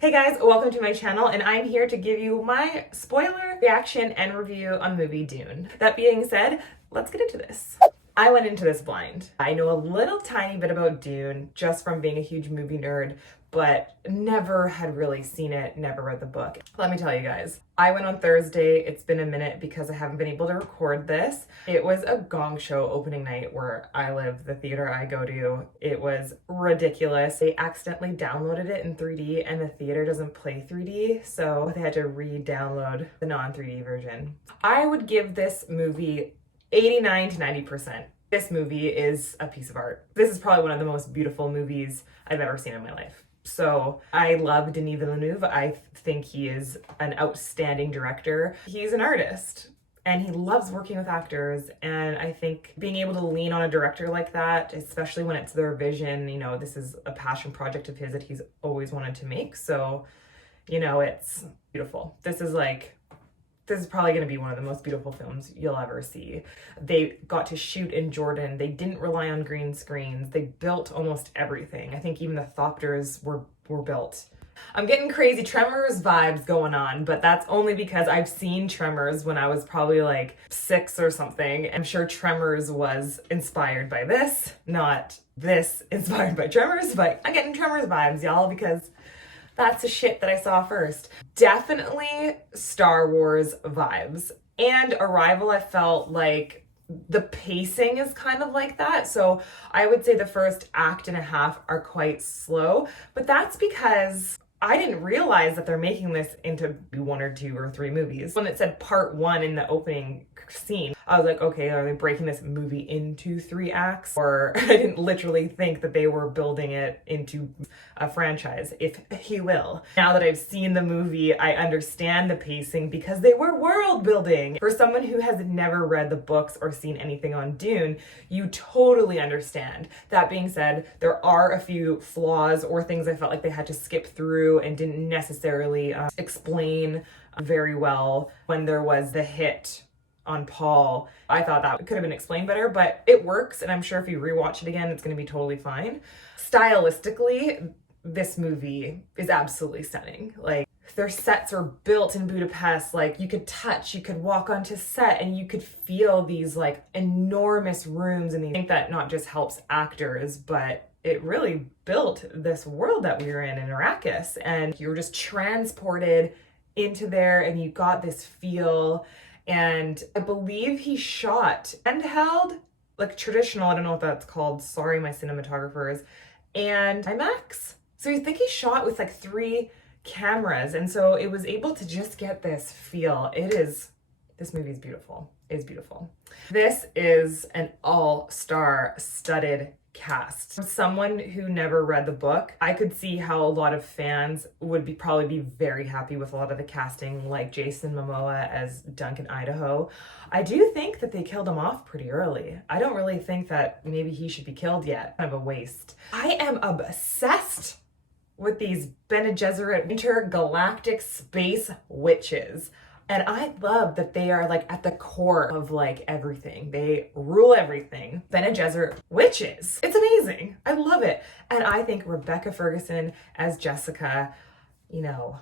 Hey guys, welcome to my channel, and I'm here to give you my spoiler reaction and review on the movie Dune. That being said, let's get into this. I went into this blind. I know a little tiny bit about Dune just from being a huge movie nerd, but never had really seen it, never read the book. Let me tell you guys, I went on Thursday. It's been a minute because I haven't been able to record this. It was a gong show opening night where I live, the theater I go to. It was ridiculous. They accidentally downloaded it in 3D and the theater doesn't play 3D, so they had to re-download the non-3D version. I would give this movie 89 to 90%. This movie is a piece of art. This is probably one of the most beautiful movies I've ever seen in my life. So I love Denis Villeneuve. I think he is an outstanding director. He's an artist and he loves working with actors. And I think being able to lean on a director like that, especially when it's their vision, you know, this is a passion project of his that he's always wanted to make. So, you know, it's beautiful. This is probably going to be one of the most beautiful films you'll ever see. They got to shoot in Jordan. They didn't rely on green screens. They built almost everything. I think even the thopters were built. I'm getting crazy Tremors vibes going on, but that's only because I've seen Tremors when I was probably like 6 or something. I'm sure Tremors was inspired by this, not this inspired by Tremors, but I'm getting Tremors vibes, y'all, because that's the shit that I saw first. Definitely Star Wars vibes. And Arrival, I felt like the pacing is kind of like that. So I would say the first act and a half are quite slow, but that's because I didn't realize that they're making this into 1 or 2 or 3 movies. When it said part 1 in the opening scene, I was like, okay, are they breaking this movie into 3 acts? Or I didn't literally think that they were building it into a franchise, if you will. Now that I've seen the movie, I understand the pacing because they were world building. For someone who has never read the books or seen anything on Dune, you totally understand. That being said, there are a few flaws or things I felt like they had to skip through and didn't necessarily explain very well. When there was the hit on Paul, I thought that could have been explained better, but it works, and I'm sure if you rewatch it again, it's going to be totally fine. Stylistically, this movie is absolutely stunning. Like, their sets are built in Budapest. Like, you could touch, you could walk onto set, and you could feel these like enormous rooms. And I think that not just helps actors, but it really built this world that we were in Arrakis, and you were just transported into there and you got this feel. And I believe he shot handheld, like traditional, I don't know what that's called, sorry my cinematographers, and IMAX. So you think he shot with like 3 cameras, and so it was able to just get this feel. This movie is beautiful. It's beautiful. This is an all-star studded cast. From someone who never read the book, I could see how a lot of fans would probably be very happy with a lot of the casting, like Jason Momoa as Duncan Idaho. I do think that they killed him off pretty early. I don't really think that maybe he should be killed yet. Kind of a waste. I am obsessed with these Bene Gesserit intergalactic space witches. And I love that they are like at the core of like everything. They rule everything. Bene Gesserit witches. It's amazing. I love it. And I think Rebecca Ferguson as Jessica, you know,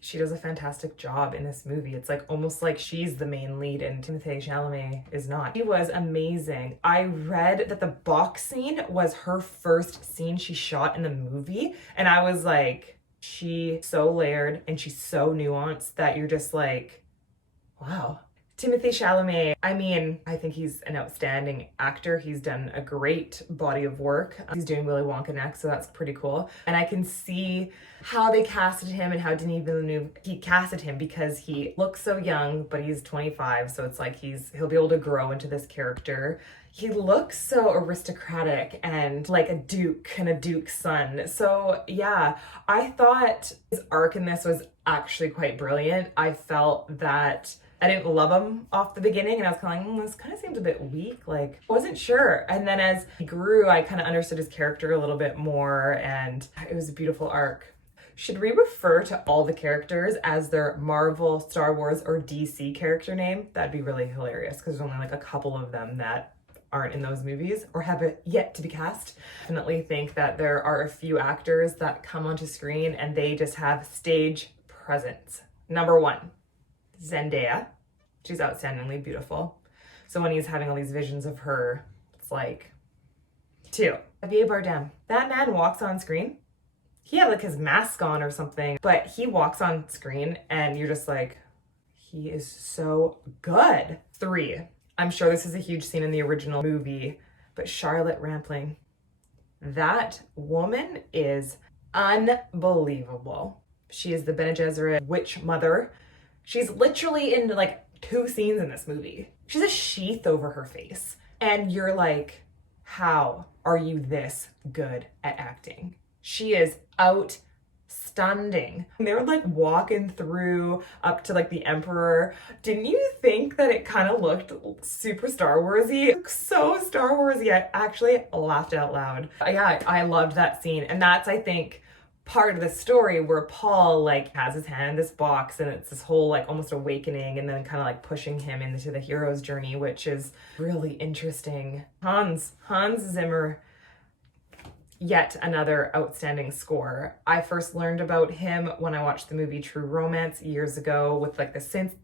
she does a fantastic job in this movie. It's like almost like she's the main lead and Timothée Chalamet is not. She was amazing. I read that the box scene was her first scene she shot in the movie. And I was like, she's so layered and she's so nuanced that you're just like, wow. Timothée Chalamet, I mean, I think he's an outstanding actor. He's done a great body of work. He's doing Willy Wonka next, so that's pretty cool. And I can see how they casted him and how Denis Villeneuve, he casted him because he looks so young, but he's 25, so it's like he'll be able to grow into this character. He looks so aristocratic and like a duke and a duke's son. So yeah, I thought his arc in this was actually quite brilliant. I felt that I didn't love him off the beginning, and I was kind of like, this kind of seems a bit weak. Like, I wasn't sure. And then as he grew, I kind of understood his character a little bit more, and it was a beautiful arc. Should we refer to all the characters as their Marvel, Star Wars, or DC character name? That'd be really hilarious because there's only like a couple of them that aren't in those movies or have it yet to be cast. Definitely think that there are a few actors that come onto screen and they just have stage presence. Number one, Zendaya. She's outstandingly beautiful. So when he's having all these visions of her, it's like, two, Javier Bardem. That man walks on screen. He had like his mask on or something, but he walks on screen and you're just like, he is so good. Three, I'm sure this is a huge scene in the original movie, but Charlotte Rampling. That woman is unbelievable. She is the Bene Gesserit witch mother. She's literally in like 2 scenes in this movie. She's a sheath over her face. And you're like, how are you this good at acting? She is outstanding. They were like walking through up to like the Emperor. Didn't you think that it kind of looked super Star Warsy? So Star Warsy. I actually laughed out loud. Yeah, I loved that scene. And that's, I think, part of the story where Paul like has his hand in this box and it's this whole like almost awakening and then kind of like pushing him into the hero's journey, which is really interesting. Hans Zimmer, yet another outstanding score. I first learned about him when I watched the movie True Romance years ago with like the synth.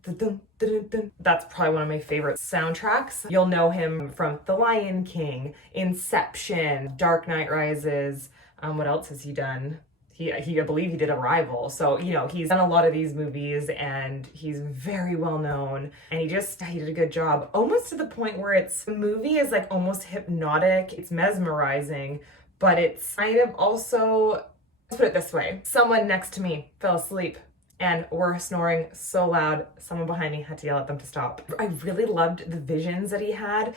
That's probably one of my favorite soundtracks. You'll know him from The Lion King, Inception, Dark Knight Rises. What else has he done? I believe he did Arrival. So, you know, he's done a lot of these movies and he's very well known and he did a good job. Almost to the point where the movie is like almost hypnotic. It's mesmerizing, but it's kind of also, let's put it this way. Someone next to me fell asleep and were snoring so loud, someone behind me had to yell at them to stop. I really loved the visions that he had.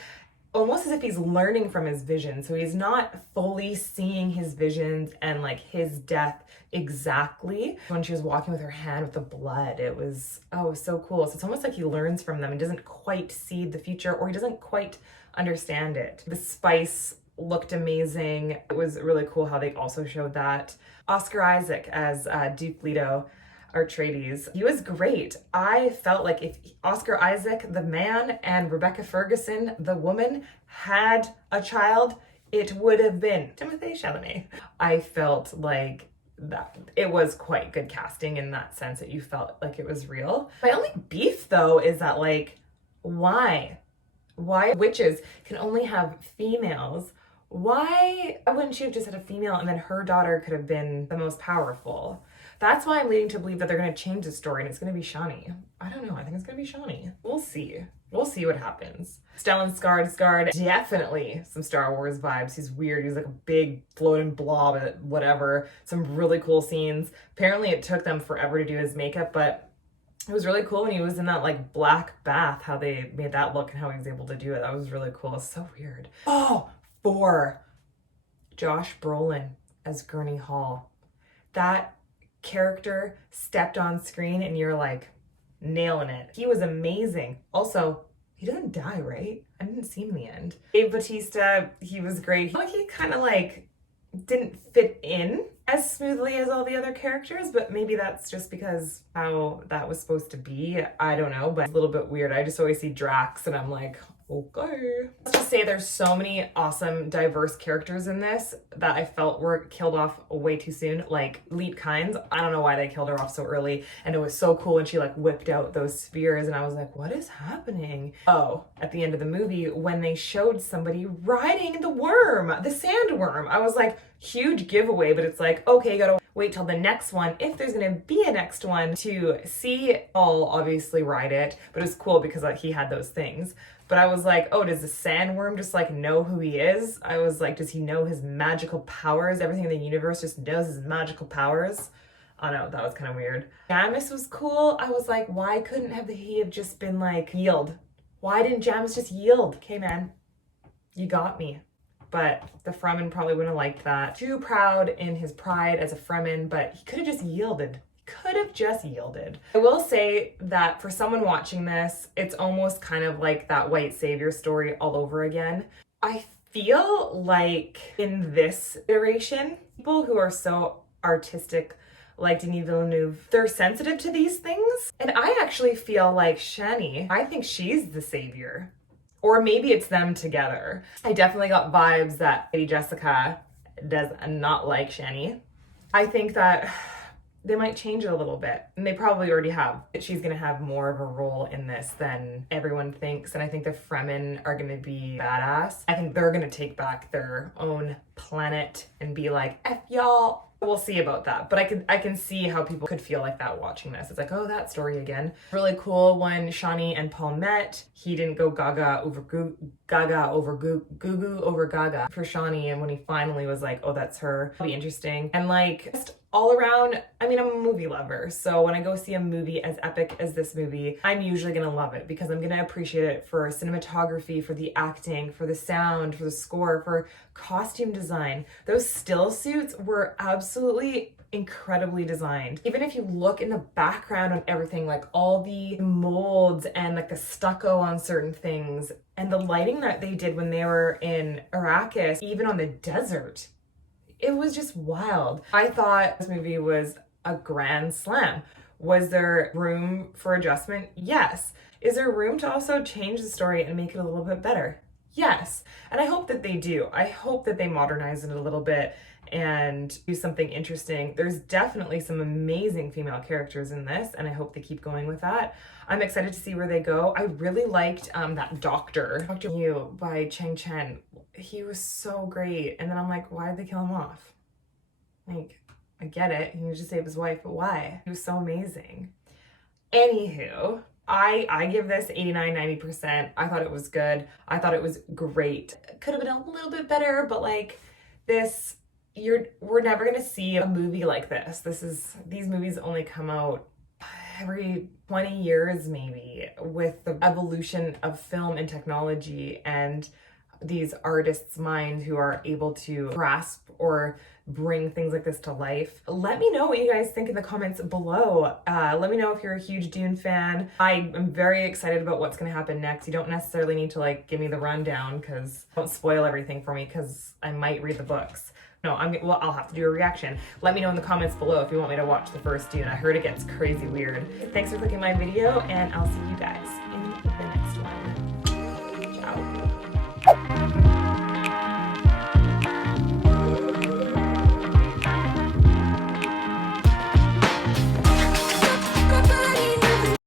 Almost as if he's learning from his vision. So he's not fully seeing his visions and like his death exactly. When she was walking with her hand with the blood, it was so cool. So it's almost like he learns from them and doesn't quite see the future or he doesn't quite understand it. The spice looked amazing. It was really cool how they also showed that. Oscar Isaac as Duke Leto Atreides. He was great. I felt like if Oscar Isaac, the man, and Rebecca Ferguson, the woman, had a child, it would have been Timothée Chalamet. I felt like that it was quite good casting in that sense that you felt like it was real. My only beef though is that like, why witches can only have females? Why wouldn't she have just had a female and then her daughter could have been the most powerful? That's why I'm leading to believe that they're going to change the story and it's going to be Shawnee. I don't know. I think it's going to be Shawnee. We'll see. We'll see what happens. Stellan Skarsgård, definitely some Star Wars vibes. He's weird. He's like a big floating blob, whatever. Some really cool scenes. Apparently it took them forever to do his makeup, but it was really cool when he was in that like black bath, how they made that look and how he was able to do it. That was really cool. It's so weird. Oh, 4. Josh Brolin as Gurney Hall. That character stepped on screen and you're like nailing it. He was amazing. Also, he doesn't die, right? I didn't see him in the end. Dave Bautista, he was great. He kind of like didn't fit in as smoothly as all the other characters, but maybe that's just because how that was supposed to be. I don't know, but it's a little bit weird. I just always see Drax and I'm like, okay. Let's just say there's so many awesome, diverse characters in this that I felt were killed off way too soon. Like Leet Kynes, I don't know why they killed her off so early. And it was so cool when she like whipped out those spears and I was like, what is happening? Oh, at the end of the movie, when they showed somebody riding the worm, the sandworm, I was like, huge giveaway, but it's like, okay, you gotta wait till the next one, if there's gonna be a next one, to see Paul obviously ride it. But it's cool because like, he had those things. But I was like, oh, does the sandworm just like know who he is? I was like, does he know his magical powers? Everything in the universe just knows his magical powers. I don't know, that was kind of weird. Jamis was cool. I was like, why couldn't he have just been like, yield? Why didn't Jamis just yield? Okay, man, you got me. But the Fremen probably wouldn't have liked that. Too proud in his pride as a Fremen, but he could have just yielded. I will say that for someone watching this, it's almost kind of like that white savior story all over again. I feel like in this iteration, people who are so artistic like Denis Villeneuve, they're sensitive to these things. And I actually feel like Shani, I think she's the savior. Or maybe it's them together. I definitely got vibes that Lady Jessica does not like Shani. I think that they might change it a little bit, and they probably already have. She's gonna have more of a role in this than everyone thinks, and I think the Fremen are gonna be badass. I think they're gonna take back their own planet and be like, F y'all. We'll see about that, but I can see how people could feel like that watching this. It's like, oh, that story again. Really cool when Shani and Paul met. He didn't go gaga over Gugu over Gaga for Shani, and when he finally was like, oh, that's her, it'll be interesting. And like, just all around, I mean, I'm a movie lover, so when I go see a movie as epic as this movie, I'm usually gonna love it because I'm gonna appreciate it for cinematography, for the acting, for the sound, for the score, for costume design. Those still suits were absolutely incredibly designed. Even if you look in the background on everything, like all the molds and like the stucco on certain things and the lighting that they did when they were in Arrakis, even on the desert, it was just wild. I thought this movie was a grand slam. Was there room for adjustment? Yes. Is there room to also change the story and make it a little bit better? Yes. And I hope that they do. I hope that they modernize it a little bit and do something interesting. There's definitely some amazing female characters in this, and I hope they keep going with that. I'm excited to see where they go. I really liked that Dr. Yu by Chang Chen. He was so great. And then I'm like, why did they kill him off? Like, I get it. He needed to save his wife, but why? He was so amazing. Anywho, I give this 89-90%. I thought it was good. I thought it was great. Could have been a little bit better, but like this, we're never gonna see a movie like this. These movies only come out every 20 years maybe, with the evolution of film and technology and these artists' minds who are able to grasp or bring things like this to life. Let me know what you guys think in the comments below. Let me know if you're a huge Dune fan. I am very excited about what's gonna happen next. You don't necessarily need to like give me the rundown, because don't spoil everything for me, because I might read the books. No, I'll have to do a reaction. Let me know in the comments below if you want me to watch the first Dune. I heard it gets crazy weird. Thanks for clicking my video, and I'll see you guys in the next one. Ciao.